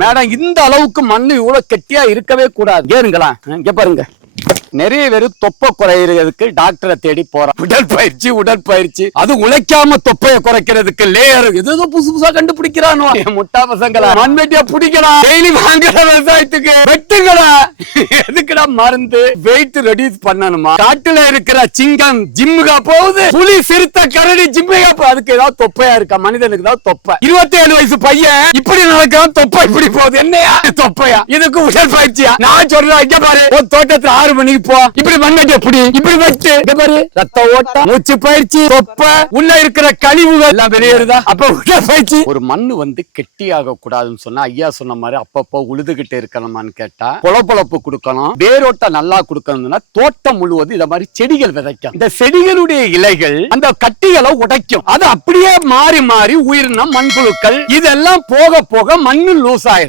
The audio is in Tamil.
மேடம் இந்த அளவுக்கு மண்ணு இவ்வளவு கெட்டியா இருக்கவே கூடாது. ஏறுங்களா இங்க பாருங்க. நிறைய பேர் தொப்பை குறையிறதுக்கு டாக்டரை தேடி போறான் உடற்பயிற்சி உடற்பயிற்சி அது உழைக்காம தொப்பையை குறைக்கிறதுக்கு லேயர் ஏதோ புதுசு புதுசா கண்டுபிடிக்கிறானோ. முட்டா பசங்களா? மண்வெட்டியா பிடிக்கலாம் டெய்லி வாங்குற விவசாயத்துக்கு. வெட்டுங்களா எதுக்குடா மருந்து? வெயிட் ரெடியூஸ் பண்ணணுமா? காட்டுல இருக்கிற சிங்கம் ஜிம்முகா போகுது. புலி சிறுத்தை கரடி ஜிம்முகா போ அதுக்கு ஏதாவது தொப்பையா இருக்கா? மனிதனுக்கு ஏதாவது தொப்பை. இருபத்தி ஏழு வயசு பையன். இப்படி நடக்கிறான் தொப்பை இப்படி போகுது. என்னையா? தொப்பையா? இதுக்கு உடற்பயிற்சியா நான் சொல்றேன் பாரு. தோட்டத்துல ஆறு மணிக்கு போ. இப்படி மண்ணடி எப்படி? இப்படி வச்சு. பாரு. ரத்த ஓட்டம். மூச்சு பயிற்சி. தொப்ப. உள்ள இருக்கிற கழிவுகள். எல்லாம் வெளியேறுதா? அப்ப உடற்பயிற்சி ஒரு மண்ணு வந்து கெட்டியாக கூடாதுன்னு சொன்னா ஐயா சொன்ன மாதிரி அப்பப்போ உழுதுகிட்டு இருக்கணுமான்னு கேட்டா பொழப்பொழப்பு கொடுக்கணும் வேரோட்டம் நல்லா கொடுக்கணும்னா தோட்டம் முழுவதும் இத மாதிரி செடிகள் விதைக்கும் இந்த செடிகளுடைய இலைகள் அந்த கட்டிகளை உடைக்கும். அது அப்படியே மாறி மாறி உயிரினம் மண்புழுக்கள் இதெல்லாம் போக போக மண்ணு லூஸ் ஆயிரும்.